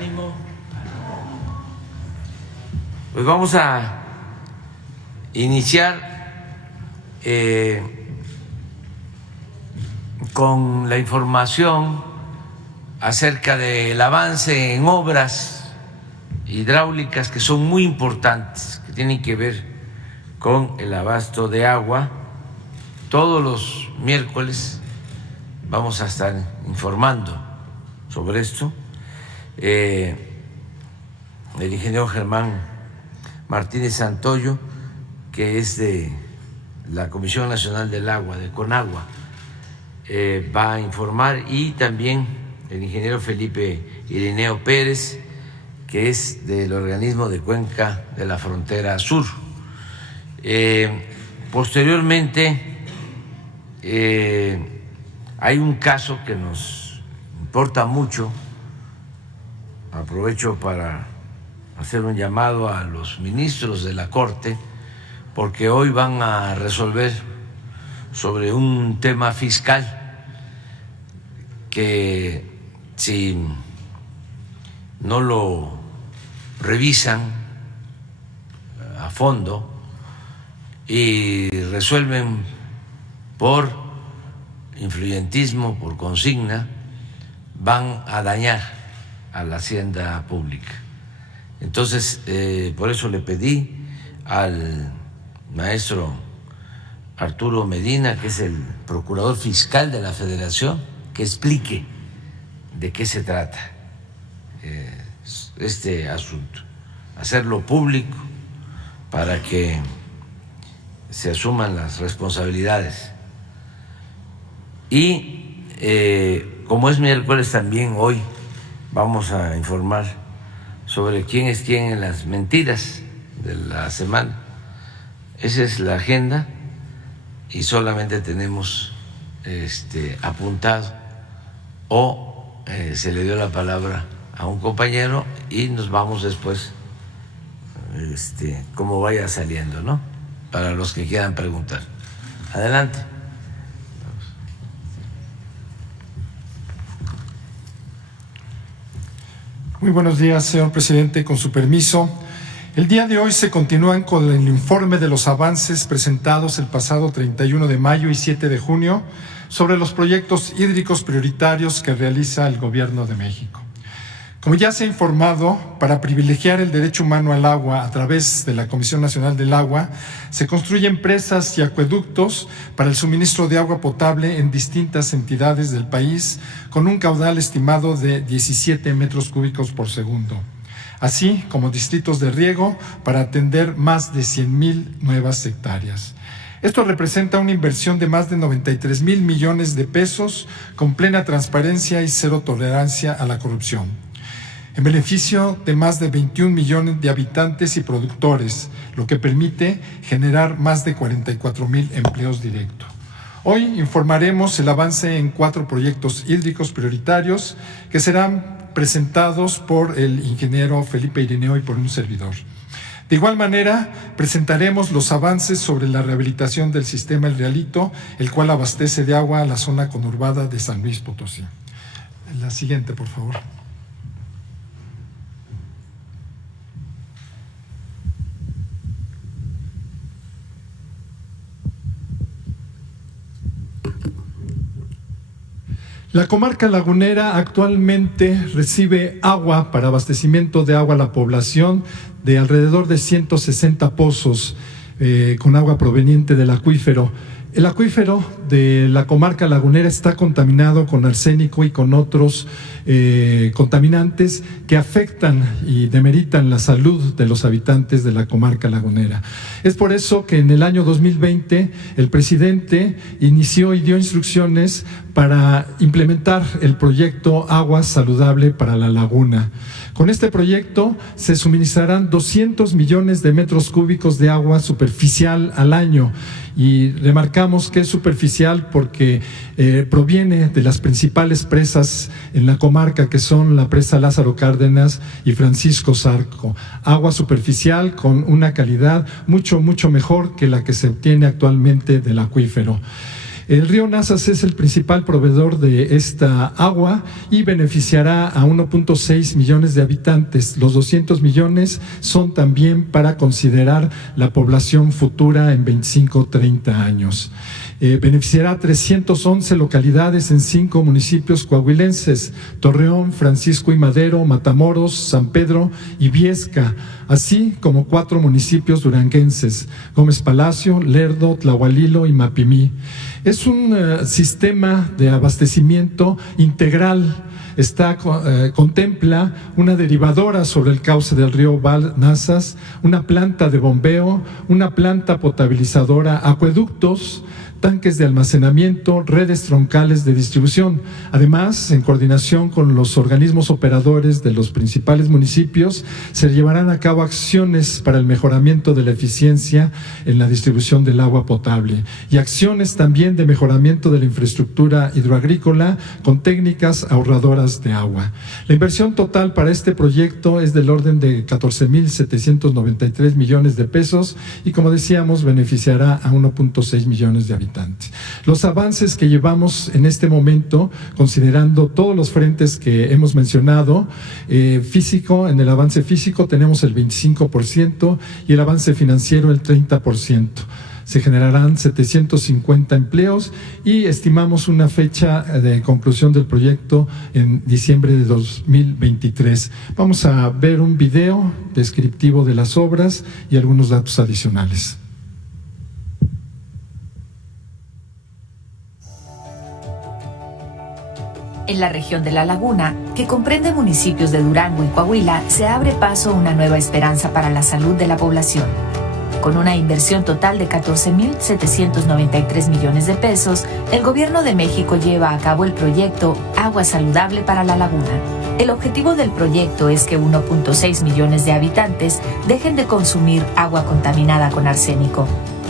ánimo. Pues vamos a iniciar con la información acerca del avance en obras hidráulicas que son muy importantes, que tienen que ver con el abasto de agua. Todos los miércoles vamos a estar informando sobre esto. El ingeniero Germán Martínez Santoyo, que es de la Comisión Nacional del Agua, de CONAGUA, va a informar, y también el ingeniero Felipe Irineo Pérez, que es del organismo de Cuenca de la Frontera Sur. Posteriormente hay un caso que nos importa mucho. Aprovecho para hacer un llamado a los ministros de la Corte, porque hoy van a resolver sobre un tema fiscal que, si no lo revisan a fondo y resuelven por influyentismo, por consigna, van a dañar a la hacienda pública. Entonces, por eso le pedí al maestro Arturo Medina, que es el procurador fiscal de la Federación, que explique de qué se trata este asunto, hacerlo público para que se asuman las responsabilidades. Y como es miércoles, también hoy vamos a informar sobre quién es quién en las mentiras de la semana. Esa es la agenda y solamente tenemos apuntado, o se le dio la palabra a un compañero y nos vamos después como vaya saliendo, ¿no? Para los que quieran preguntar. Adelante. Muy buenos días, señor presidente. Con su permiso, el día de hoy se continúan con el informe de los avances presentados el pasado 31 de mayo y 7 de junio sobre los proyectos hídricos prioritarios que realiza el Gobierno de México. Como ya se ha informado, para privilegiar el derecho humano al agua a través de la Comisión Nacional del Agua, se construyen presas y acueductos para el suministro de agua potable en distintas entidades del país, con un caudal estimado de 17 metros cúbicos por segundo, así como distritos de riego para atender más de 100,000 nuevas hectáreas. Esto representa una inversión de más de 93,000 millones de pesos, con plena transparencia y cero tolerancia a la corrupción, en beneficio de más de 21 millones de habitantes y productores, lo que permite generar más de 44,000 empleos directos. Hoy informaremos el avance en 4 proyectos hídricos prioritarios que serán presentados por el ingeniero Felipe Irineo y por un servidor. De igual manera, presentaremos los avances sobre la rehabilitación del sistema El Realito, el cual abastece de agua a la zona conurbada de San Luis Potosí. La siguiente, por favor. La comarca lagunera actualmente recibe agua para abastecimiento de agua a la población de alrededor de 160 pozos con agua proveniente del acuífero. El acuífero de la comarca lagunera está contaminado con arsénico y con otros contaminantes que afectan y demeritan la salud de los habitantes de la comarca lagunera. Es por eso que en el año 2020 el presidente inició y dio instrucciones para implementar el proyecto Agua Saludable para la Laguna. Con este proyecto se suministrarán 200 millones de metros cúbicos de agua superficial al año, y remarcamos que es superficial porque proviene de las principales presas en la comarca, que son la presa Lázaro Cárdenas y Francisco Zarco. Agua superficial con una calidad mucho mejor que la que se obtiene actualmente del acuífero. El río Nazas es el principal proveedor de esta agua y beneficiará a 1.6 millones de habitantes. Los 200 millones son también para considerar la población futura en 25-30 años. Beneficiará a 311 localidades en 5 municipios coahuilenses: Torreón, Francisco y Madero, Matamoros, San Pedro y Viesca, así como 4 municipios duranguenses: Gómez Palacio, Lerdo, Tlahualilo y Mapimí. Es un sistema de abastecimiento integral. Contempla una derivadora sobre el cauce del río Nazas, una planta de bombeo, una planta potabilizadora, acueductos, tanques de almacenamiento, redes troncales de distribución. Además, en coordinación con los organismos operadores de los principales municipios, se llevarán a cabo acciones para el mejoramiento de la eficiencia en la distribución del agua potable y acciones también de mejoramiento de la infraestructura hidroagrícola con técnicas ahorradoras de agua. La inversión total para este proyecto es del orden de 14,793 millones de pesos y, como decíamos, beneficiará a 1.6 millones de habitantes. Los avances que llevamos en este momento, considerando todos los frentes que hemos mencionado, en el avance físico tenemos el 25% y el avance financiero el 30%. Se generarán 750 empleos y estimamos una fecha de conclusión del proyecto en diciembre de 2023. Vamos a ver un video descriptivo de las obras y algunos datos adicionales. En la región de La Laguna, que comprende municipios de Durango y Coahuila, se abre paso a una nueva esperanza para la salud de la población. Con una inversión total de 14,793 millones de pesos, el Gobierno de México lleva a cabo el proyecto Agua Saludable para La Laguna. El objetivo del proyecto es que 1.6 millones de habitantes dejen de consumir agua contaminada con arsénico.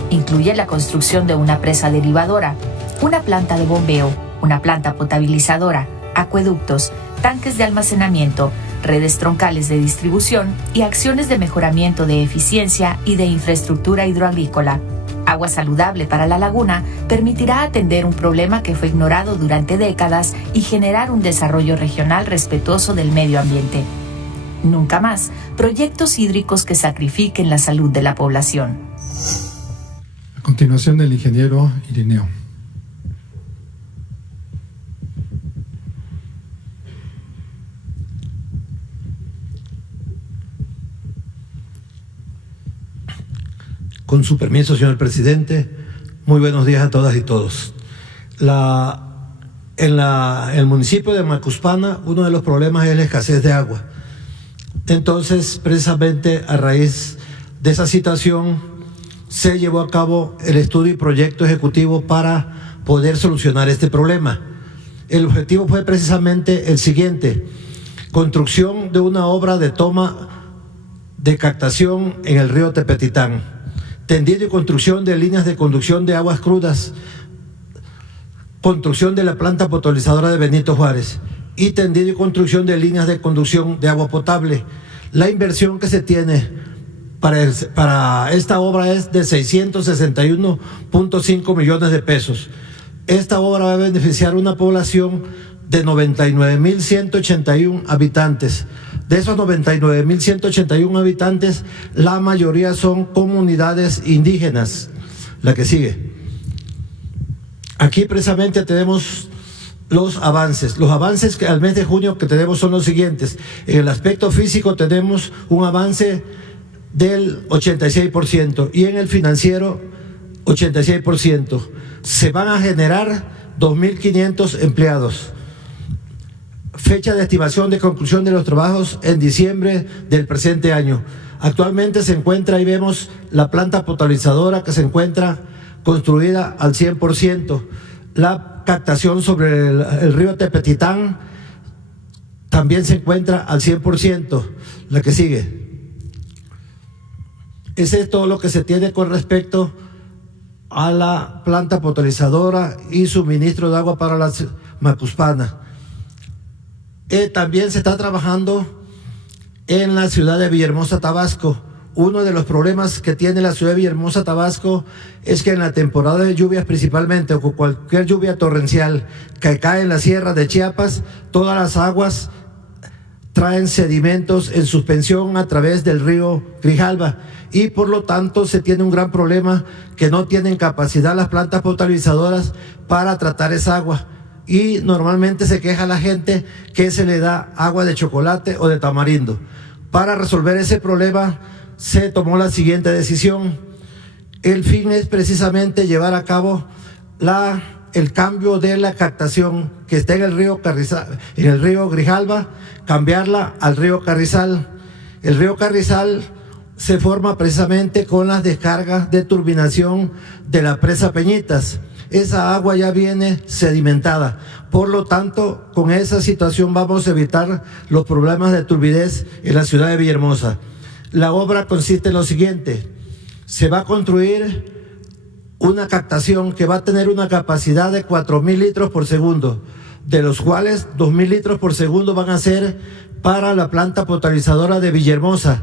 Incluye la construcción de una presa derivadora, una planta de bombeo, una planta potabilizadora, acueductos, tanques de almacenamiento, redes troncales de distribución y acciones de mejoramiento de eficiencia y de infraestructura hidroagrícola. Agua Saludable para La Laguna permitirá atender un problema que fue ignorado durante décadas y generar un desarrollo regional respetuoso del medio ambiente. Nunca más proyectos hídricos que sacrifiquen la salud de la población. A continuación, el ingeniero Irineo. Con su permiso, señor presidente, muy buenos días a todas y todos. En el municipio de Macuspana, uno de los problemas es la escasez de agua. Entonces, precisamente a raíz de esa situación, se llevó a cabo el estudio y proyecto ejecutivo para poder solucionar este problema. El objetivo fue precisamente el siguiente: construcción de una obra de toma de captación en el río Tepetitán, tendido y construcción de líneas de conducción de aguas crudas, construcción de la planta potabilizadora de Benito Juárez y tendido y construcción de líneas de conducción de agua potable. La inversión que se tiene para esta obra es de 661.5 millones de pesos. Esta obra va a beneficiar a una población de 99,181 habitantes. De esos 99,181 habitantes, la mayoría son comunidades indígenas. La que sigue. Aquí precisamente tenemos los avances. Los avances que al mes de junio que tenemos son los siguientes. En el aspecto físico tenemos un avance del 86% y en el financiero 86%. Se van a generar 2.500 empleados. Fecha de estimación de conclusión de los trabajos en diciembre del presente año. Actualmente se encuentra, ahí vemos la planta potabilizadora que se encuentra construida al 100%. La captación sobre el río Tepetitán también se encuentra al 100%. La que sigue. Ese es todo lo que se tiene con respecto a la planta potabilizadora y suministro de agua para la Macuspana. También se está trabajando en la ciudad de Villahermosa, Tabasco, Uno de los problemas que tiene la ciudad de Villahermosa, Tabasco, es que en la temporada de lluvias principalmente, o con cualquier lluvia torrencial que cae en la sierra de Chiapas, todas las aguas traen sedimentos en suspensión a través del río Grijalva, y por lo tanto se tiene un gran problema que no tienen capacidad las plantas potabilizadoras para tratar esa agua. Y normalmente se queja la gente que se le da agua de chocolate o de tamarindo. Para resolver ese problema se tomó la siguiente decisión. El fin es precisamente llevar a cabo el cambio de la captación que está en el río Grijalva, cambiarla al río Carrizal. El río Carrizal se forma precisamente con las descargas de turbinación de la presa Peñitas. Esa agua ya viene sedimentada. Por lo tanto, con esa situación vamos a evitar los problemas de turbidez en la ciudad de Villahermosa. La obra consiste en lo siguiente: se va a construir una captación que va a tener una capacidad de 4.000 litros por segundo, de los cuales 2.000 litros por segundo van a ser para la planta potabilizadora de Villahermosa,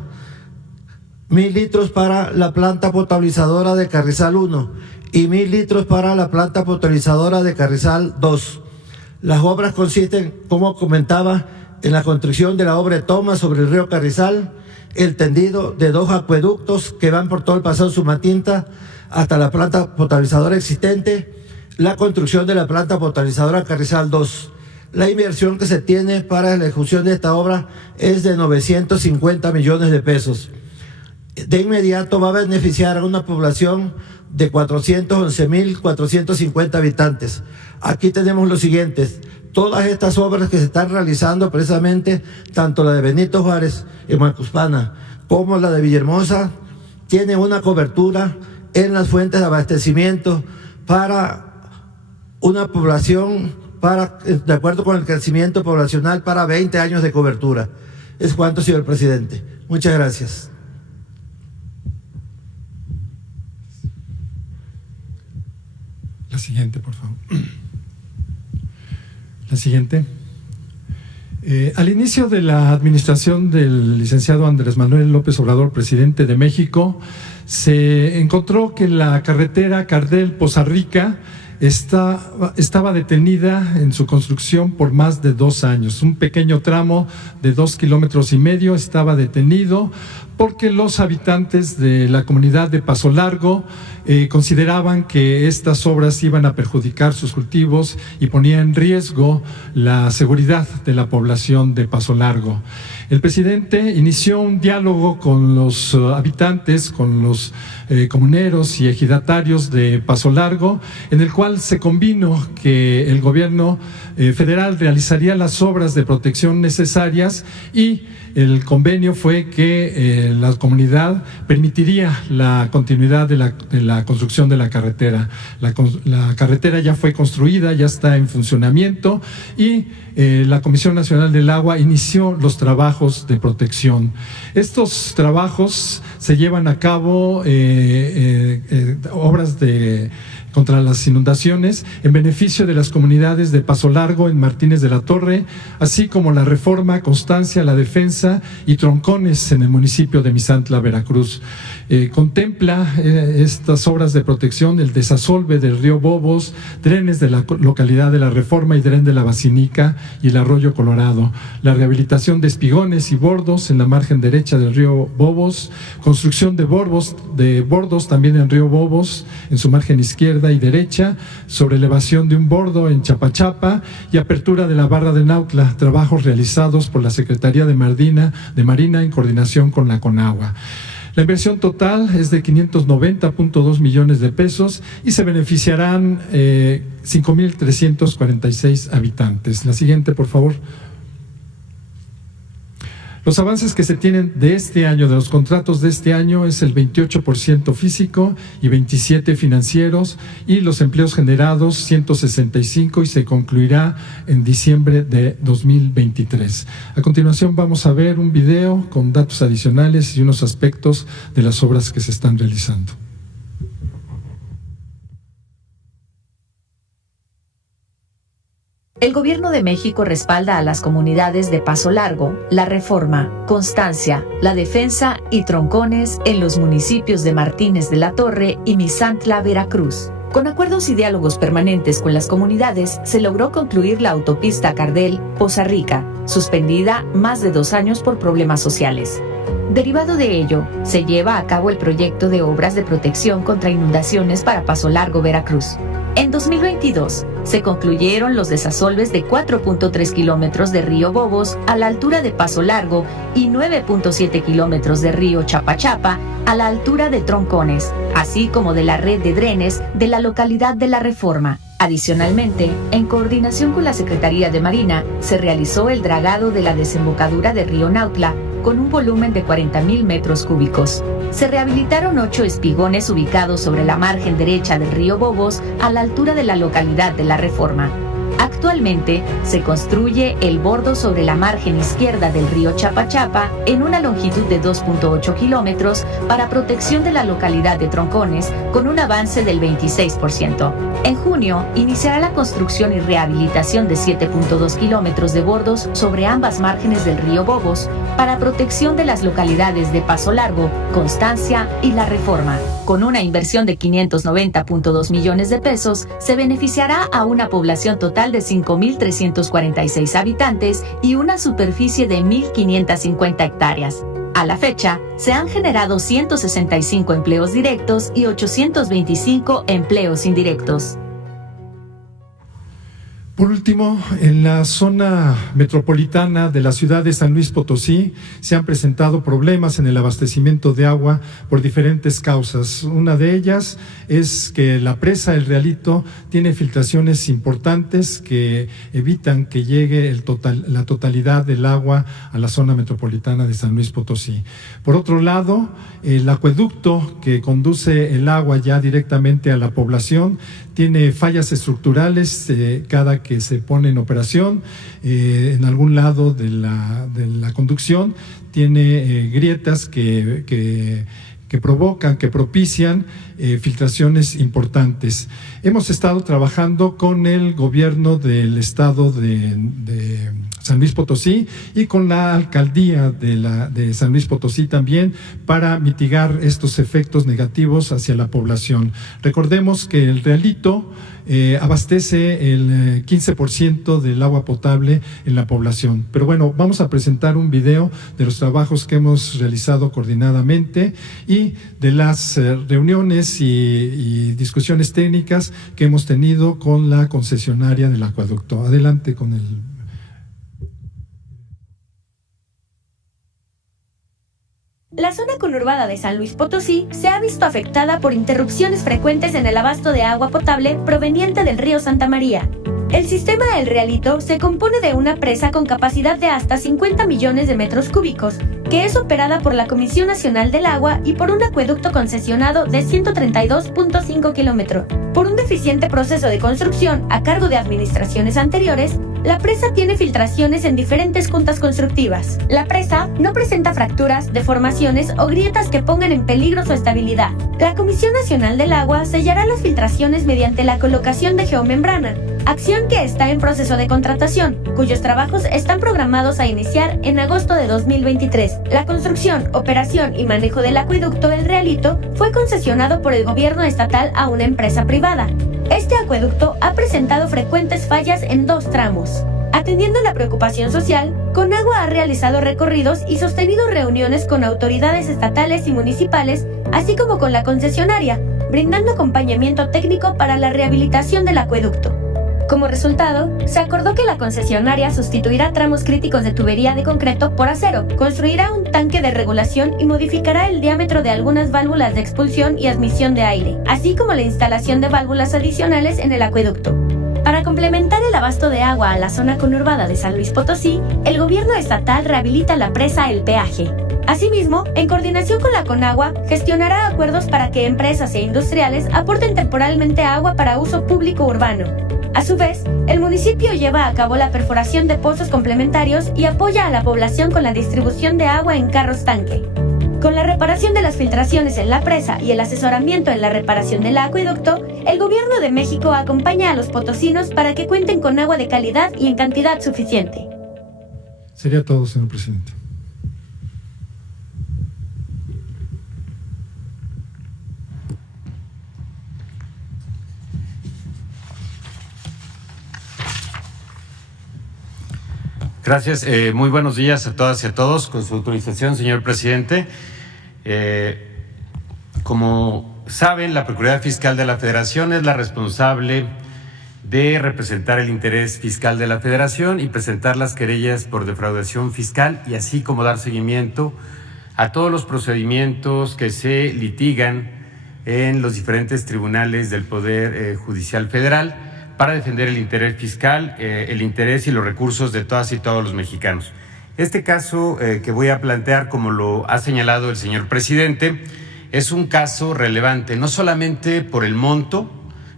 1.000 litros para la planta potabilizadora de Carrizal 1 y 1.000 litros para la planta potabilizadora de Carrizal 2. Las obras consisten, como comentaba, en la construcción de la obra de toma sobre el río Carrizal, el tendido de 2 acueductos que van por todo el paseo Sumatinta hasta la planta potabilizadora existente, la construcción de la planta potabilizadora Carrizal 2. La inversión que se tiene para la ejecución de esta obra es de 950 millones de pesos. De inmediato va a beneficiar a una población de 411.450 habitantes. Aquí tenemos los siguientes: todas estas obras que se están realizando, precisamente tanto la de Benito Juárez en Macuspana como la de Villahermosa, tienen una cobertura en las fuentes de abastecimiento para una población, de acuerdo con el crecimiento poblacional, para 20 años de cobertura. Es cuanto, señor presidente. Muchas gracias. La siguiente, por favor. La siguiente. Al inicio de la administración del licenciado Andrés Manuel López Obrador, presidente de México, se encontró que la carretera Cardel-Poza Rica estaba detenida en su construcción por más de 2 años. Un pequeño tramo de 2,5 kilómetros estaba detenido porque los habitantes de la comunidad de Paso Largo consideraban que estas obras iban a perjudicar sus cultivos y ponía en riesgo la seguridad de la población de Paso Largo. El presidente inició un diálogo con los habitantes, con los comuneros y ejidatarios de Paso Largo, en el cual se convino que el gobierno federal realizaría las obras de protección necesarias, y el convenio fue que la comunidad permitiría la continuidad de la construcción de la carretera. La carretera ya fue construida, ya está en funcionamiento, y la Comisión Nacional del Agua inició los trabajos de protección. Estos trabajos se llevan a cabo obras contra las inundaciones en beneficio de las comunidades de Paso Largo, en Martínez de la Torre, así como la Reforma, Constancia, La Defensa y Troncones en el municipio de Misantla, Veracruz. Contempla estas obras de protección el desasolve del río Bobos, drenes de la localidad de La Reforma y dren de la Basinica y el arroyo Colorado, la rehabilitación de espigones y bordos en la margen derecha del río Bobos, construcción de bordos también en río Bobos, en su margen izquierda y derecha, sobre elevación de un bordo en Chapachapa y apertura de la barra de Nautla, trabajos realizados por la Secretaría de Marina en coordinación con la Conagua. La inversión total es de 590.2 millones de pesos y se beneficiarán 5.346 habitantes. La siguiente, por favor. Los avances que se tienen de este año, de los contratos de este año, es el 28% físico y 27% financieros, y los empleos generados 165, y se concluirá en diciembre de 2023. A continuación vamos a ver un video con datos adicionales y unos aspectos de las obras que se están realizando. El Gobierno de México respalda a las comunidades de Paso Largo, La Reforma, Constancia, La Defensa y Troncones en los municipios de Martínez de la Torre y Misantla, Veracruz. Con acuerdos y diálogos permanentes con las comunidades, se logró concluir la autopista Cardel-Poza Rica, suspendida más de 2 años por problemas sociales. Derivado de ello, se lleva a cabo el proyecto de obras de protección contra inundaciones para Paso Largo, Veracruz. En 2022, se concluyeron los desasolves de 4.3 kilómetros de río Bobos a la altura de Paso Largo y 9.7 kilómetros de río Chapachapa a la altura de Troncones, así como de la red de drenes de la localidad de La Reforma. Adicionalmente, en coordinación con la Secretaría de Marina, se realizó el dragado de la desembocadura de río Nautla con un volumen de 40,000 metros cúbicos. Se rehabilitaron 8 espigones ubicados sobre la margen derecha del río Bobos a la altura de la localidad de La Reforma. Actualmente se construye el bordo sobre la margen izquierda del río Chapachapa en una longitud de 2.8 kilómetros para protección de la localidad de Troncones con un avance del 26%. En junio iniciará la construcción y rehabilitación de 7.2 kilómetros de bordos sobre ambas márgenes del río Bobos para protección de las localidades de Paso Largo, Constancia y La Reforma. Con una inversión de 590.2 millones de pesos, se beneficiará a una población total de 5.346 habitantes y una superficie de 1.550 hectáreas. A la fecha, se han generado 165 empleos directos y 825 empleos indirectos. Por último, en la zona metropolitana de la ciudad de San Luis Potosí se han presentado problemas en el abastecimiento de agua por diferentes causas. Una de ellas es que la presa El Realito tiene filtraciones importantes que evitan que llegue la totalidad del agua a la zona metropolitana de San Luis Potosí. Por otro lado, el acueducto que conduce el agua ya directamente a la población tiene fallas estructurales cada que se pone en operación. En algún lado de la conducción tiene grietas que propician filtraciones importantes. Hemos estado trabajando con el gobierno del estado de San Luis Potosí y con la alcaldía de San Luis Potosí también para mitigar estos efectos negativos hacia la población. Recordemos que el Realito abastece el 15% del agua potable en la población. Pero bueno, vamos a presentar un video de los trabajos que hemos realizado coordinadamente y de las reuniones y discusiones técnicas que hemos tenido con la concesionaria del acueducto. Adelante con el... La zona conurbada de San Luis Potosí se ha visto afectada por interrupciones frecuentes en el abasto de agua potable proveniente del río Santa María. El sistema El Realito se compone de una presa con capacidad de hasta 50 millones de metros cúbicos, que es operada por la Comisión Nacional del Agua y por un acueducto concesionado de 132.5 kilómetros. Por un deficiente proceso de construcción a cargo de administraciones anteriores, la presa tiene filtraciones en diferentes juntas constructivas. La presa no presenta fracturas, deformaciones o grietas que pongan en peligro su estabilidad. La Comisión Nacional del Agua sellará las filtraciones mediante la colocación de geomembrana, acción que está en proceso de contratación, cuyos trabajos están programados a iniciar en agosto de 2023. La construcción, operación y manejo del acueducto El Realito fue concesionado por el gobierno estatal a una empresa privada. Este acueducto ha presentado frecuentes fallas en 2 tramos. Atendiendo la preocupación social, Conagua ha realizado recorridos y sostenido reuniones con autoridades estatales y municipales, así como con la concesionaria, brindando acompañamiento técnico para la rehabilitación del acueducto. Como resultado, se acordó que la concesionaria sustituirá tramos críticos de tubería de concreto por acero, construirá un tanque de regulación y modificará el diámetro de algunas válvulas de expulsión y admisión de aire, así como la instalación de válvulas adicionales en el acueducto. Para complementar el abasto de agua a la zona conurbada de San Luis Potosí, el gobierno estatal rehabilita la presa El Peaje. Asimismo, en coordinación con la Conagua, gestionará acuerdos para que empresas e industriales aporten temporalmente agua para uso público urbano. A su vez, el municipio lleva a cabo la perforación de pozos complementarios y apoya a la población con la distribución de agua en carros tanque. Con la reparación de las filtraciones en la presa y el asesoramiento en la reparación del acueducto, el Gobierno de México acompaña a los potosinos para que cuenten con agua de calidad y en cantidad suficiente. Sería todo, señor presidente. Gracias. Muy buenos días a todas y a todos. Con su autorización, señor presidente. Como saben, la Procuraduría Fiscal de la Federación es la responsable de representar el interés fiscal de la Federación y presentar las querellas por defraudación fiscal y así como dar seguimiento a todos los procedimientos que se litigan en los diferentes tribunales del Poder Judicial Federal para defender el interés fiscal, el interés y los recursos de todas y todos los mexicanos. Este caso que voy a plantear, como lo ha señalado el señor presidente, es un caso relevante, no solamente por el monto,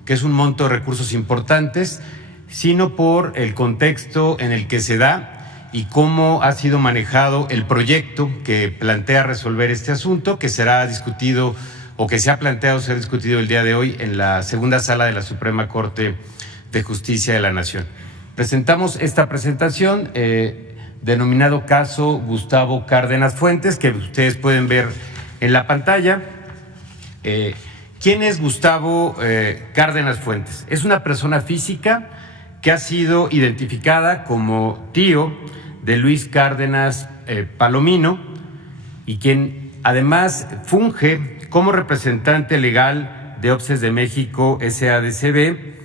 que es un monto de recursos importantes, sino por el contexto en el que se da y cómo ha sido manejado el proyecto que plantea resolver este asunto, que será discutido o que se ha planteado ser discutido el día de hoy en la segunda sala de la Suprema Corte de Justicia de la Nación. Presentamos esta presentación denominado caso Gustavo Cárdenas Fuentes, que ustedes pueden ver en la pantalla. ¿Quién es Gustavo Cárdenas Fuentes? Es una persona física que ha sido identificada como tío de Luis Cárdenas Palomino y quien además funge como representante legal de OPSES de México SADCB,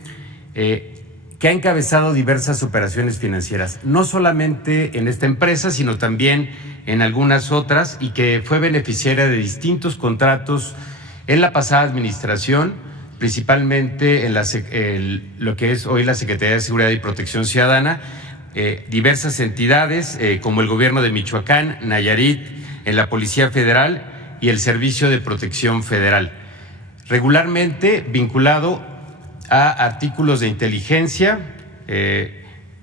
que ha encabezado diversas operaciones financieras, no solamente en esta empresa, sino también en algunas otras, y que fue beneficiaria de distintos contratos en la pasada administración, principalmente en lo que es hoy la Secretaría de Seguridad y Protección Ciudadana, diversas entidades como el Gobierno de Michoacán, Nayarit, en la Policía Federal y el Servicio de Protección Federal, regularmente vinculado a artículos de inteligencia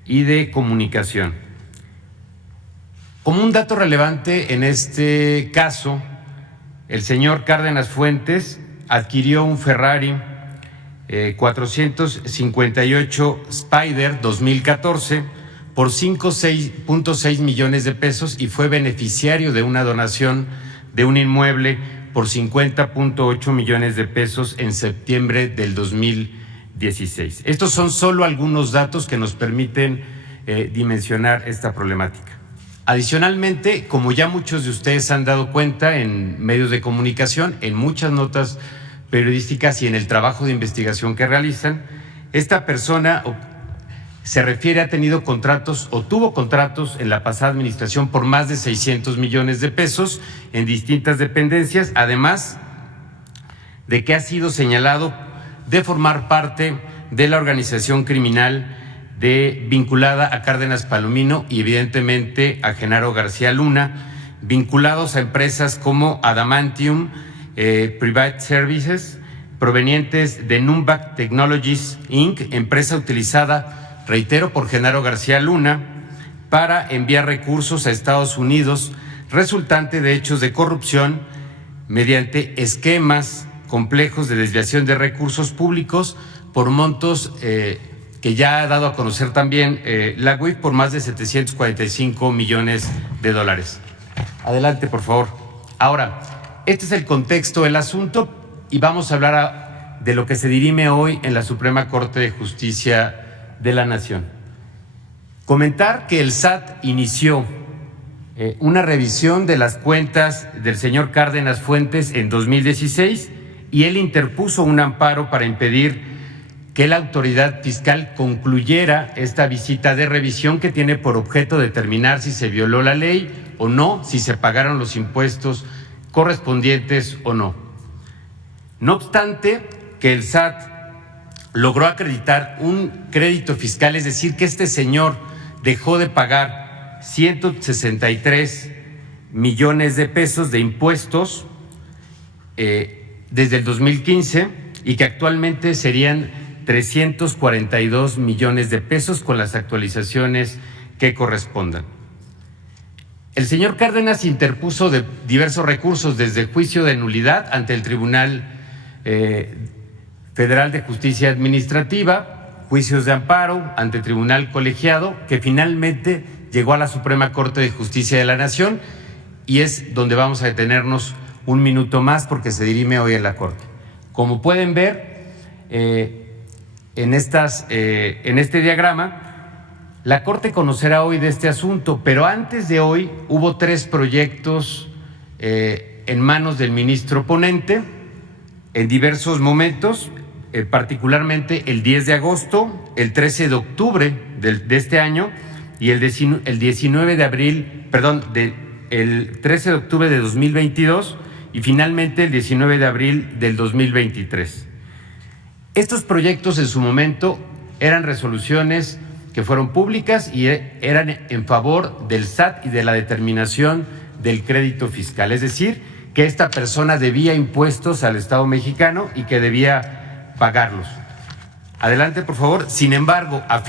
y de comunicación. Como un dato relevante en este caso, el señor Cárdenas Fuentes adquirió un Ferrari 458 Spider 2014 por 5.6 millones de pesos y fue beneficiario de una donación de un inmueble por 50.8 millones de pesos en septiembre del 2016. Estos son solo algunos datos que nos permiten dimensionar esta problemática. Adicionalmente, como ya muchos de ustedes han dado cuenta en medios de comunicación, en muchas notas periodísticas y en el trabajo de investigación que realizan, esta persona se refiere a tenido contratos o tuvo contratos en la pasada administración por más de 600 millones de pesos en distintas dependencias, además de que ha sido señalado de formar parte de la organización criminal vinculada a Cárdenas Palomino y evidentemente a Genaro García Luna, vinculados a empresas como Adamantium Private Services, provenientes de Numbac Technologies Inc., empresa utilizada, reitero, por Genaro García Luna para enviar recursos a Estados Unidos, resultante de hechos de corrupción mediante esquemas complejos de desviación de recursos públicos por montos que ya ha dado a conocer también la UIF por más de 745 millones de dólares. Adelante, por favor. Ahora, este es el contexto del asunto y vamos a hablar de lo que se dirime hoy en la Suprema Corte de Justicia de la Nación. Comentar que el SAT inició una revisión de las cuentas del señor Cárdenas Fuentes en 2016 y él interpuso un amparo para impedir que la autoridad fiscal concluyera esta visita de revisión que tiene por objeto determinar si se violó la ley o no, si se pagaron los impuestos correspondientes o no. No obstante, que el SAT logró acreditar un crédito fiscal, es decir, que este señor dejó de pagar 163 millones de pesos de impuestos desde el 2015 y que actualmente serían 342 millones de pesos con las actualizaciones que correspondan. El señor Cárdenas interpuso diversos recursos, desde juicio de nulidad ante el Tribunal Federal de Justicia Administrativa, juicios de amparo ante el Tribunal Colegiado, que finalmente llegó a la Suprema Corte de Justicia de la Nación, y es donde vamos a detenernos un minuto más porque se dirime hoy en la Corte. Como pueden ver en este diagrama, la Corte conocerá hoy de este asunto, pero antes de hoy hubo 3 proyectos en manos del ministro ponente en diversos momentos, particularmente el 10 de agosto, el 13 de octubre de este año y el 19 de abril, perdón, el 13 de octubre de 2022 y finalmente el 19 de abril del 2023. Estos proyectos en su momento eran resoluciones que fueron públicas y eran en favor del SAT y de la determinación del crédito fiscal, es decir, que esta persona debía impuestos al Estado mexicano y que debía pagarlos. Adelante, por favor. Sin embargo, a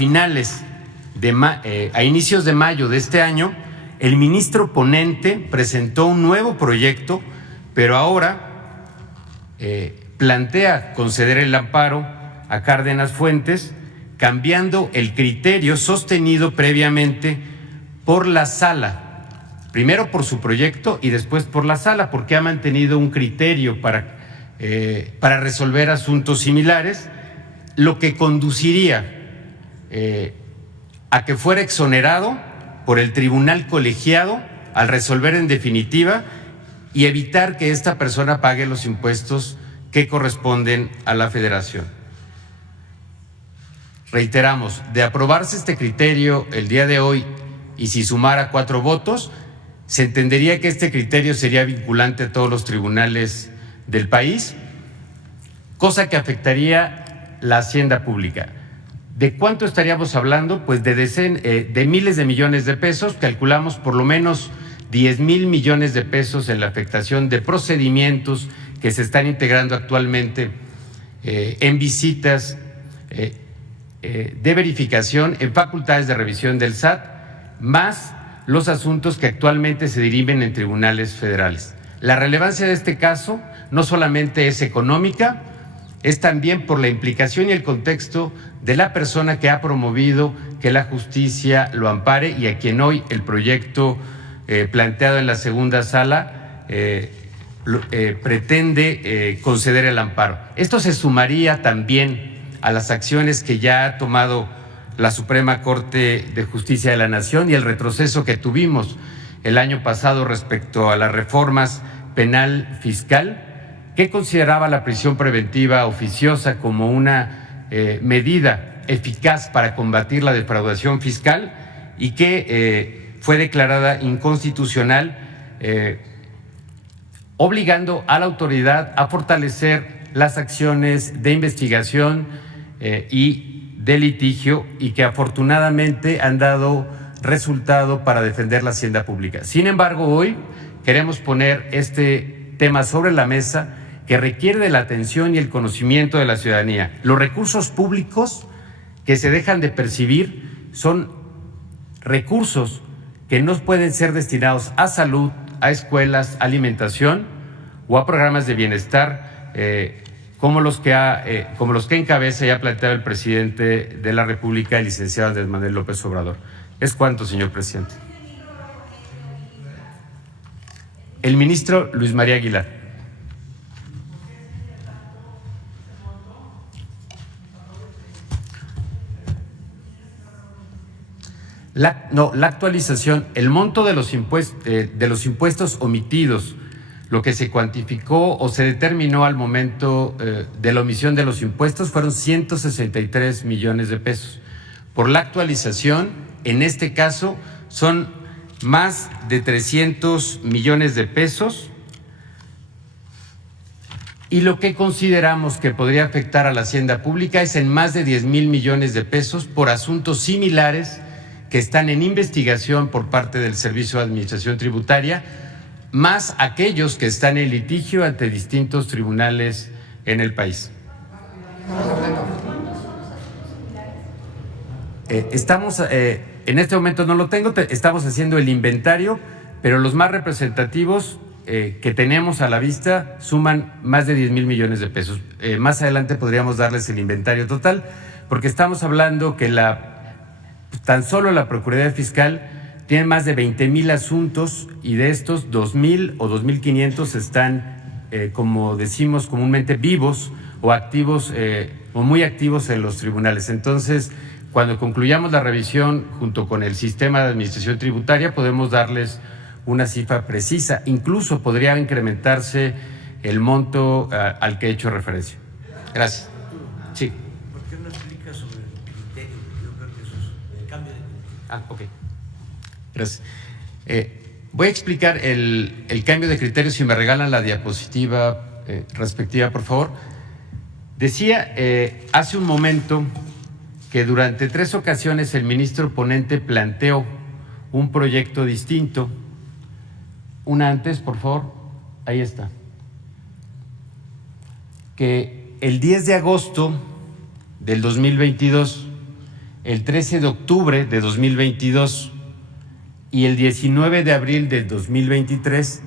inicios de mayo de este año, el ministro ponente presentó un nuevo proyecto, pero ahora plantea conceder el amparo a Cárdenas Fuentes, cambiando el criterio sostenido previamente por la Sala, primero por su proyecto y después por la Sala, porque ha mantenido un criterio para resolver asuntos similares, lo que conduciría a que fuera exonerado por el Tribunal Colegiado al resolver en definitiva y evitar que esta persona pague los impuestos que corresponden a la Federación. Reiteramos, de aprobarse este criterio el día de hoy y si sumara 4 votos, se entendería que este criterio sería vinculante a todos los tribunales del país, cosa que afectaría la hacienda pública. ¿De cuánto estaríamos hablando? Pues de miles de millones de pesos, calculamos por lo menos 10,000 millones de pesos en la afectación de procedimientos que se están integrando actualmente en visitas de verificación, en facultades de revisión del SAT, más los asuntos que actualmente se dirimen en tribunales federales. La relevancia de este caso no solamente es económica, es también por la implicación y el contexto de la persona que ha promovido que la justicia lo ampare y a quien hoy el proyecto planteado en la segunda sala pretende conceder el amparo. Esto se sumaría también a las acciones que ya ha tomado la Suprema Corte de Justicia de la Nación y el retroceso que tuvimos el año pasado respecto a las reformas penal fiscal, que consideraba la prisión preventiva oficiosa como una medida eficaz para combatir la defraudación fiscal y que fue declarada inconstitucional, obligando a la autoridad a fortalecer las acciones de investigación y de litigio y que afortunadamente han dado resultado para defender la hacienda pública. Sin embargo, hoy queremos poner este tema sobre la mesa que requiere de la atención y el conocimiento de la ciudadanía. Los recursos públicos que se dejan de percibir son recursos que no pueden ser destinados a salud, a escuelas, a alimentación o a programas de bienestar como los que encabeza y ha planteado el presidente de la República, el licenciado Andrés Manuel López Obrador. ¿Es cuánto, señor presidente? El ministro Luis María Aguilar. La actualización, el monto de los impuestos omitidos, lo que se cuantificó o se determinó al momento de la omisión de los impuestos fueron 163 millones de pesos. Por la actualización, en este caso, son más de 300 millones de pesos y lo que consideramos que podría afectar a la hacienda pública es en más de 10,000 millones de pesos por asuntos similares que están en investigación por parte del Servicio de Administración Tributaria, más aquellos que están en litigio ante distintos tribunales en el país. Estamos, en este momento no lo tengo, estamos haciendo el inventario, pero los más representativos que tenemos a la vista suman más de 10,000 millones de pesos. Más adelante podríamos darles el inventario total, porque estamos hablando que tan solo la Procuraduría Fiscal tiene más de 20,000 asuntos y de estos 2,000 o 2,500 están, como decimos comúnmente, vivos o activos o muy activos en los tribunales. Entonces, cuando concluyamos la revisión junto con el sistema de administración tributaria, podemos darles una cifra precisa. Incluso podría incrementarse el monto al que he hecho referencia. Gracias. Sí. ¿Por qué no explica sobre el criterio? Yo creo que eso es el cambio de criterio. Ok. Gracias. Voy a explicar el cambio de criterio, si me regalan la diapositiva respectiva, por favor. Decía hace un momento que durante 3 ocasiones el ministro ponente planteó un proyecto distinto. Una antes, por favor, ahí está. Que el 10 de agosto del 2022, el 13 de octubre de 2022 y el 19 de abril del 2023,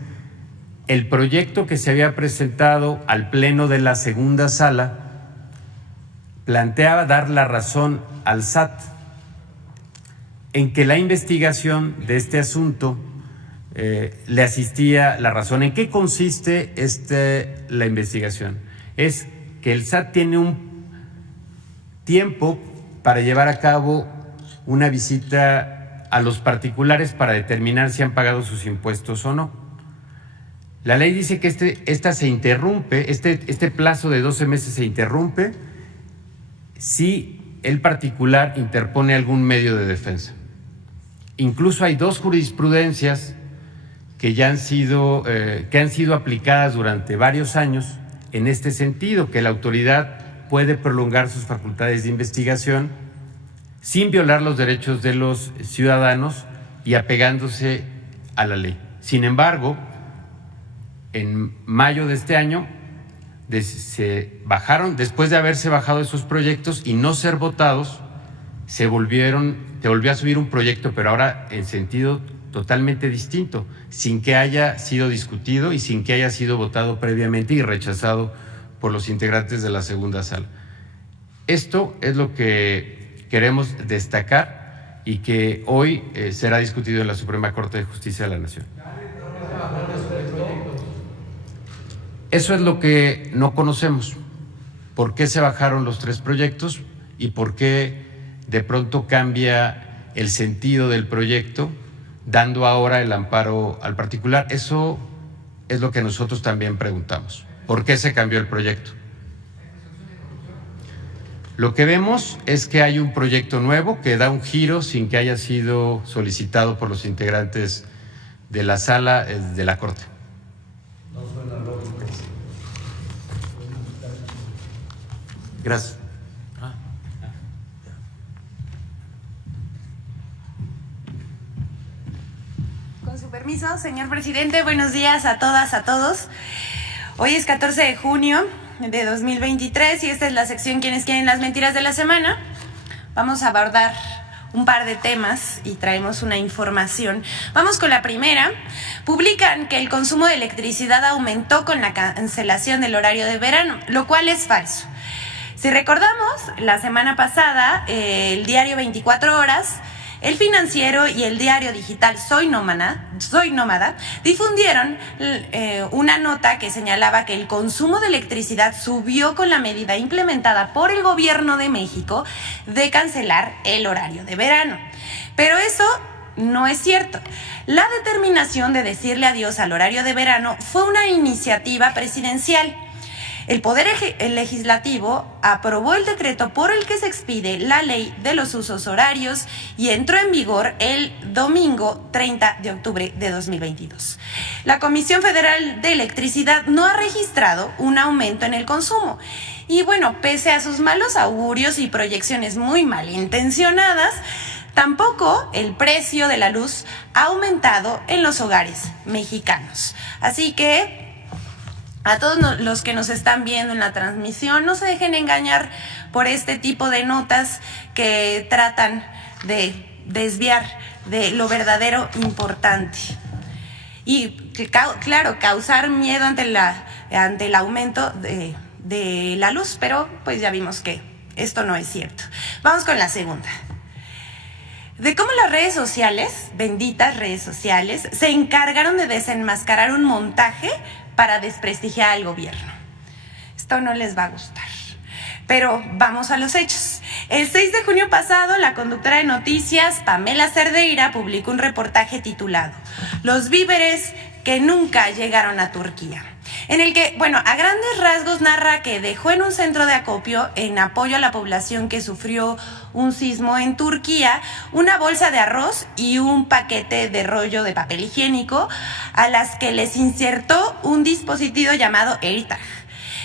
el proyecto que se había presentado al Pleno de la segunda sala planteaba dar la razón al SAT en que la investigación de este asunto le asistía la razón. ¿En qué consiste la investigación? Es que el SAT tiene un tiempo para llevar a cabo una visita a los particulares para determinar si han pagado sus impuestos o no. La ley dice que esta se interrumpe, este plazo de 12 meses se interrumpe si el particular interpone algún medio de defensa. Incluso hay 2 jurisprudencias que han sido aplicadas durante varios años en este sentido, que la autoridad puede prolongar sus facultades de investigación sin violar los derechos de los ciudadanos y apegándose a la ley. Sin embargo, en mayo de este año se bajaron, después de haberse bajado esos proyectos y no ser votados, se volvió a subir un proyecto, pero ahora en sentido totalmente distinto, sin que haya sido discutido y sin que haya sido votado previamente y rechazado por los integrantes de la segunda sala. Esto es lo que queremos destacar y que hoy será discutido en la Suprema Corte de Justicia de la Nación. Eso es lo que no conocemos. ¿Por qué se bajaron los 3 proyectos y por qué de pronto cambia el sentido del proyecto, dando ahora el amparo al particular? Eso es lo que nosotros también preguntamos. ¿Por qué se cambió el proyecto? Lo que vemos es que hay un proyecto nuevo que da un giro sin que haya sido solicitado por los integrantes de la sala de la Corte. No suena lógico. Gracias. Con su permiso, señor presidente, buenos días a todas, a todos. Hoy es 14 de junio de 2023 y esta es la sección ¿Quiénes quieren las mentiras de la semana? Vamos a abordar un par de temas y traemos una información. Vamos con la primera. Publican que el consumo de electricidad aumentó con la cancelación del horario de verano, lo cual es falso. Si recordamos, la semana pasada, el diario 24 Horas, El Financiero y el diario digital Soy Nómada difundieron una nota que señalaba que el consumo de electricidad subió con la medida implementada por el gobierno de México de cancelar el horario de verano. Pero eso no es cierto. La determinación de decirle adiós al horario de verano fue una iniciativa presidencial. El Poder Legislativo aprobó el decreto por el que se expide la Ley de los Usos Horarios y entró en vigor el domingo 30 de octubre de 2022. La Comisión Federal de Electricidad no ha registrado un aumento en el consumo. Y bueno, pese a sus malos augurios y proyecciones muy malintencionadas, tampoco el precio de la luz ha aumentado en los hogares mexicanos. Así que a todos los que nos están viendo en la transmisión, no se dejen engañar por este tipo de notas que tratan de desviar de lo verdadero importante. y, claro, causar miedo ante el aumento de la luz, pero pues ya vimos que esto no es cierto. Vamos con la segunda. De cómo las redes sociales, benditas redes sociales, se encargaron de desenmascarar un montaje para desprestigiar al gobierno. Esto no les va a gustar. Pero vamos a los hechos. El 6 de junio pasado, la conductora de noticias, Pamela Cerdeira, publicó un reportaje titulado "Los víveres que nunca llegaron a Turquía", en el que, a grandes rasgos narra que dejó en un centro de acopio, en apoyo a la población que sufrió un sismo en Turquía, una bolsa de arroz y un paquete de rollo de papel higiénico, a las que les insertó un dispositivo llamado AirTag,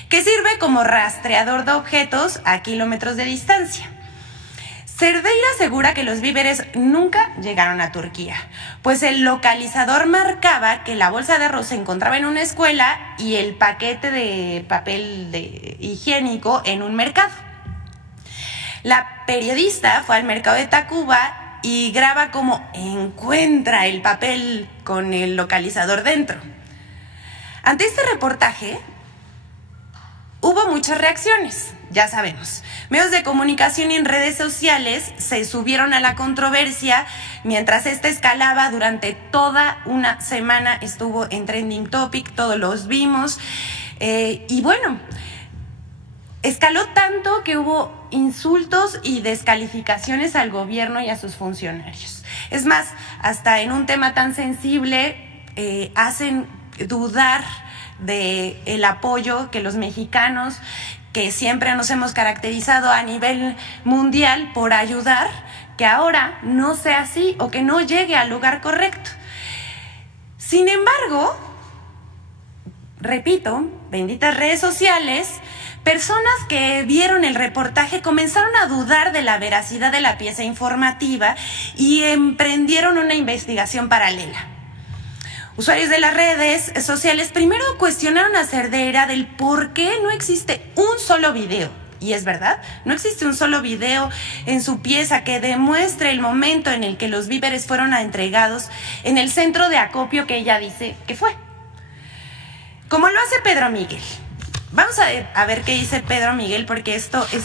que sirve como rastreador de objetos a kilómetros de distancia. Cerdeira asegura que los víveres nunca llegaron a Turquía, pues el localizador marcaba que la bolsa de arroz se encontraba en una escuela y el paquete de papel higiénico en un mercado. La periodista fue al mercado de Tacuba y graba cómo encuentra el papel con el localizador dentro. Ante este reportaje, hubo muchas reacciones, ya sabemos. Medios de comunicación y en redes sociales se subieron a la controversia mientras esta escalaba durante toda una semana. Estuvo en Trending Topic, todos los vimos. Escaló tanto que hubo insultos y descalificaciones al gobierno y a sus funcionarios. Es más, hasta en un tema tan sensible hacen dudar del apoyo que los mexicanos, que siempre nos hemos caracterizado a nivel mundial por ayudar, que ahora no sea así o que no llegue al lugar correcto. Sin embargo, repito, benditas redes sociales, personas que vieron el reportaje comenzaron a dudar de la veracidad de la pieza informativa y emprendieron una investigación paralela. Usuarios de las redes sociales primero cuestionaron a Cerdeira del por qué no existe un solo video. Y es verdad, no existe un solo video en su pieza que demuestre el momento en el que los víveres fueron entregados en el centro de acopio que ella dice que fue. Como lo hace Pedro Miguel. Vamos a ver qué dice Pedro Miguel, porque esto es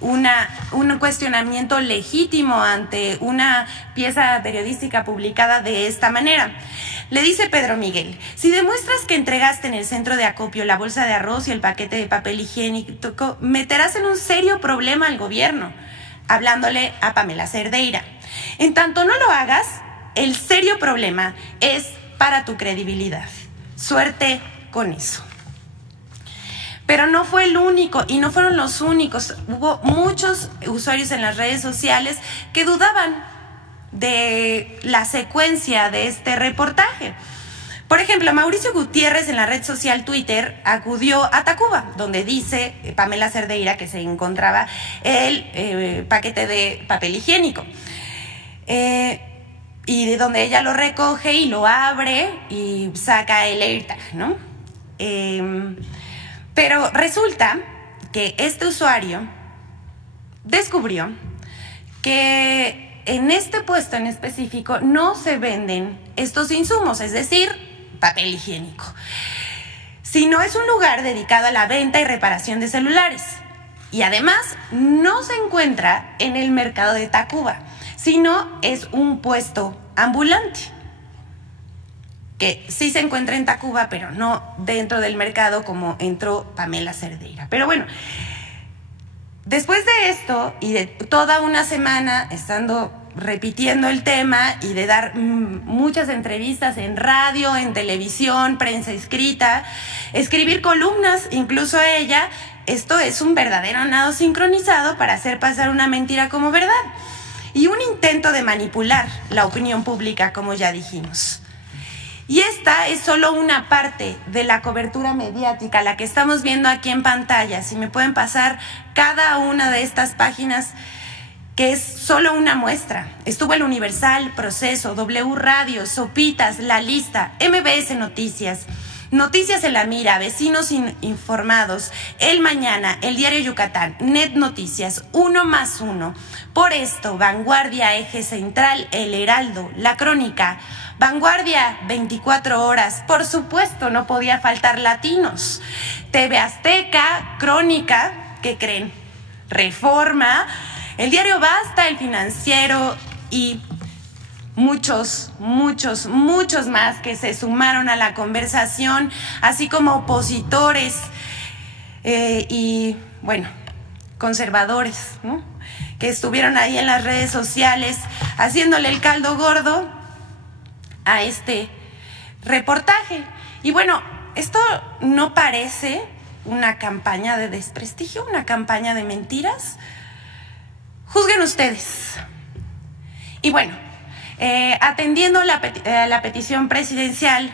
un cuestionamiento legítimo ante una pieza periodística publicada de esta manera. Le dice Pedro Miguel: si demuestras que entregaste en el centro de acopio la bolsa de arroz y el paquete de papel higiénico, meterás en un serio problema al gobierno, hablándole a Pamela Cerdeira. En tanto no lo hagas, el serio problema es para tu credibilidad. Suerte con eso. Pero no fue el único y no fueron los únicos. Hubo muchos usuarios en las redes sociales que dudaban de la secuencia de este reportaje. Por ejemplo, Mauricio Gutiérrez en la red social Twitter acudió a Tacuba, donde dice Pamela Cerdeira que se encontraba el paquete de papel higiénico. Y de donde ella lo recoge y lo abre y saca el AirTag, ¿no? Pero resulta que este usuario descubrió que en este puesto en específico no se venden estos insumos, es decir, papel higiénico, sino es un lugar dedicado a la venta y reparación de celulares. Y además no se encuentra en el mercado de Tacuba, sino es un puesto ambulante, que sí se encuentra en Tacuba, pero no dentro del mercado como entró Pamela Cerdeira. Pero bueno, después de esto y de toda una semana estando repitiendo el tema y de dar muchas entrevistas en radio, en televisión, prensa escrita, escribir columnas, incluso ella, esto es un verdadero nado sincronizado para hacer pasar una mentira como verdad y un intento de manipular la opinión pública, como ya dijimos. Y esta es solo una parte de la cobertura mediática, la que estamos viendo aquí en pantalla. Si me pueden pasar cada una de estas páginas, que es solo una muestra. Estuvo el Universal, Proceso, W Radio, Sopitas, La Lista, MBS Noticias, Noticias en la Mira, Vecinos Informados, El Mañana, El Diario Yucatán, Net Noticias, 1+1, Por Esto, Vanguardia, Eje Central, El Heraldo, La Crónica, Vanguardia, 24 horas. Por supuesto, no podía faltar Latinos. TV Azteca, Crónica, ¿qué creen? Reforma, el diario Basta, El Financiero y muchos más que se sumaron a la conversación, así como opositores y, bueno, conservadores, ¿no?, que estuvieron ahí en las redes sociales haciéndole el caldo gordo a este reportaje. Y bueno, esto no parece una campaña de desprestigio, una campaña de mentiras. Juzguen ustedes. Y bueno, atendiendo la petición presidencial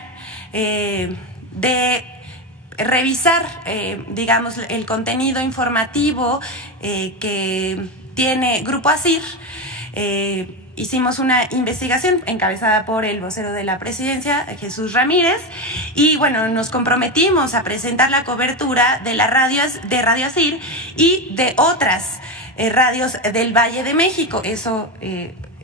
de revisar, digamos, el contenido informativo que tiene Grupo ASIR, hicimos una investigación encabezada por el vocero de la presidencia, Jesús Ramírez, y bueno, nos comprometimos a presentar la cobertura de Radio ASIR y de otras radios del Valle de México. Eso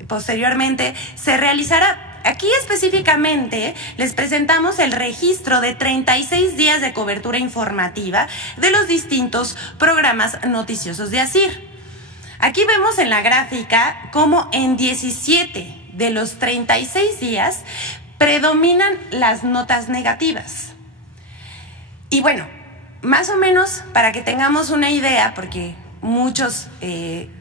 posteriormente se realizará. Aquí específicamente les presentamos el registro de 36 días de cobertura informativa de los distintos programas noticiosos de ASIR. Aquí vemos en la gráfica cómo en 17 de los 36 días predominan las notas negativas. Y bueno, más o menos para que tengamos una idea, porque muchos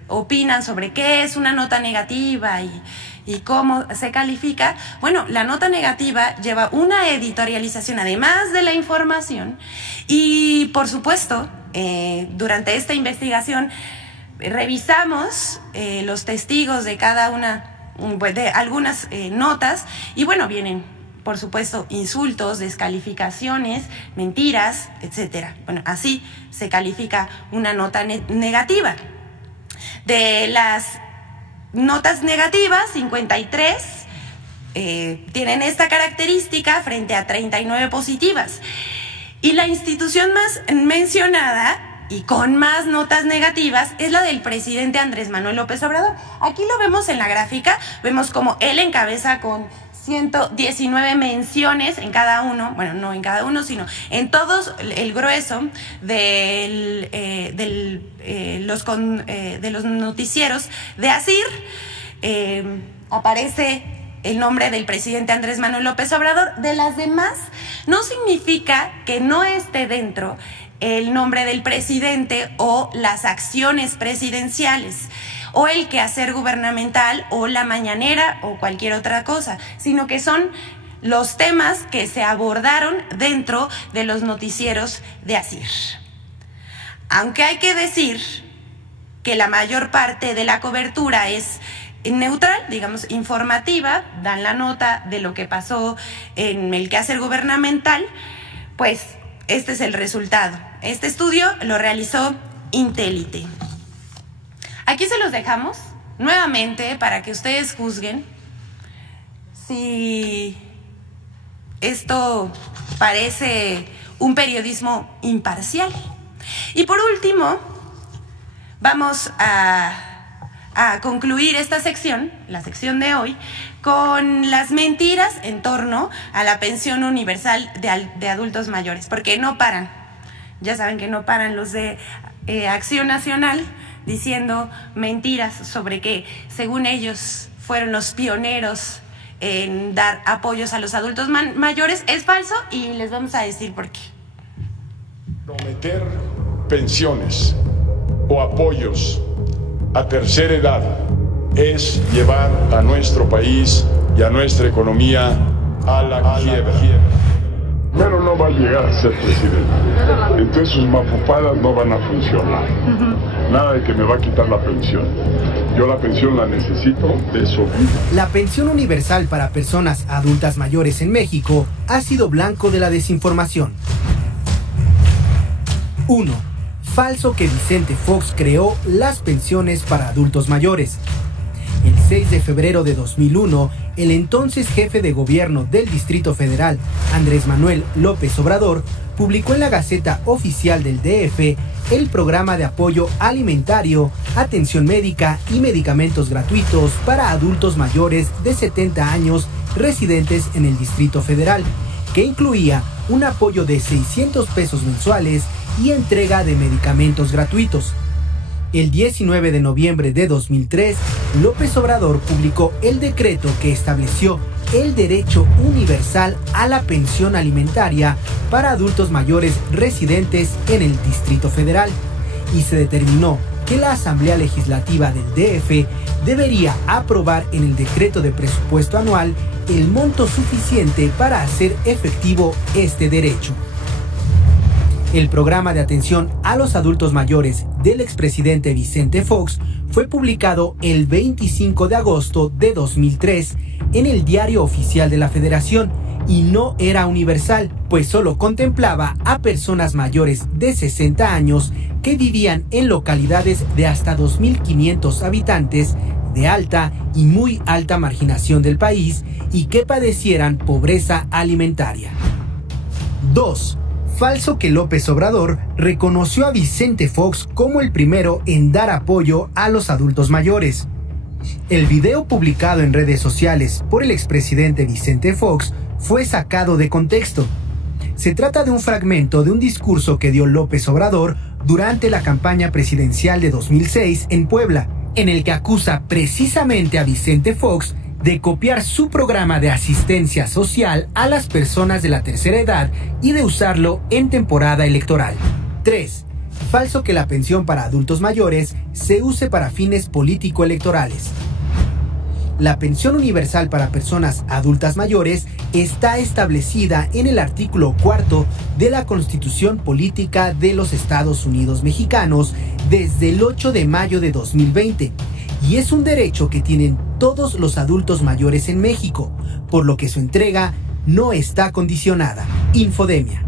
opinan sobre qué es una nota negativa y cómo se califica. Bueno, la nota negativa lleva una editorialización además de la información y, por supuesto, durante esta investigación revisamos los testigos de cada una de algunas notas y bueno, vienen por supuesto insultos, descalificaciones, mentiras, etcétera. Bueno, así se califica una nota negativa. De las notas negativas, 53 tienen esta característica frente a 39 positivas. Y la institución más mencionada y con más notas negativas es la del presidente Andrés Manuel López Obrador. Aquí lo vemos en la gráfica, vemos como él encabeza con 119 menciones en cada uno, bueno, no en cada uno, sino en todos el grueso de los noticieros de ASIR. Aparece el nombre del presidente Andrés Manuel López Obrador. De las demás, no significa que no esté dentro el nombre del presidente o las acciones presidenciales o el quehacer gubernamental o la mañanera o cualquier otra cosa, sino que son los temas que se abordaron dentro de los noticieros de ASIR. Aunque hay que decir que la mayor parte de la cobertura es neutral, digamos, informativa, dan la nota de lo que pasó en el quehacer gubernamental, pues este es el resultado. Este estudio lo realizó Intelite. Aquí se los dejamos nuevamente para que ustedes juzguen si esto parece un periodismo imparcial. Y por último, vamos a concluir esta sección, la sección de hoy, con las mentiras en torno a la pensión universal de adultos mayores, porque no paran. Ya saben que no paran los de Acción Nacional diciendo mentiras sobre que, según ellos, fueron los pioneros en dar apoyos a los adultos mayores. Es falso y les vamos a decir por qué. Prometer pensiones o apoyos a tercera edad es llevar a nuestro país y a nuestra economía a la quiebra. Pero no va a llegar a ser presidente. Entonces sus mafufadas no van a funcionar. Nada de que me va a quitar la pensión. Yo la pensión la necesito de eso. La pensión universal para personas adultas mayores en México ha sido blanco de la desinformación. 1. Falso que Vicente Fox creó las pensiones para adultos mayores. El 6 de febrero de 2001, el entonces jefe de gobierno del Distrito Federal, Andrés Manuel López Obrador, publicó en la Gaceta Oficial del DF el programa de apoyo alimentario, atención médica y medicamentos gratuitos para adultos mayores de 70 años residentes en el Distrito Federal, que incluía un apoyo de 600 pesos mensuales y entrega de medicamentos gratuitos. El 19 de noviembre de 2003, López Obrador publicó el decreto que estableció el derecho universal a la pensión alimentaria para adultos mayores residentes en el Distrito Federal, y se determinó que la Asamblea Legislativa del DF debería aprobar en el decreto de presupuesto anual el monto suficiente para hacer efectivo este derecho. El programa de atención a los adultos mayores del expresidente Vicente Fox fue publicado el 25 de agosto de 2003 en el Diario Oficial de la Federación y no era universal, pues solo contemplaba a personas mayores de 60 años que vivían en localidades de hasta 2.500 habitantes de alta y muy alta marginación del país y que padecieran pobreza alimentaria. 2. Falso que López Obrador reconoció a Vicente Fox como el primero en dar apoyo a los adultos mayores. El video publicado en redes sociales por el expresidente Vicente Fox fue sacado de contexto. Se trata de un fragmento de un discurso que dio López Obrador durante la campaña presidencial de 2006 en Puebla, en el que acusa precisamente a Vicente Fox de copiar su programa de asistencia social a las personas de la tercera edad y de usarlo en temporada electoral. 3. Falso que la pensión para adultos mayores se use para fines político-electorales. La pensión universal para personas adultas mayores está establecida en el artículo 4 de la Constitución Política de los Estados Unidos Mexicanos desde el 8 de mayo de 2020 y es un derecho que tienen todos los adultos mayores en México, por lo que su entrega no está condicionada. Infodemia.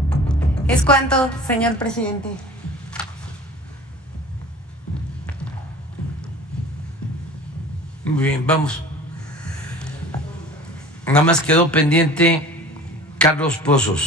¿Es cuánto, señor presidente? Muy bien, vamos. Nada más quedó pendiente Carlos Pozos.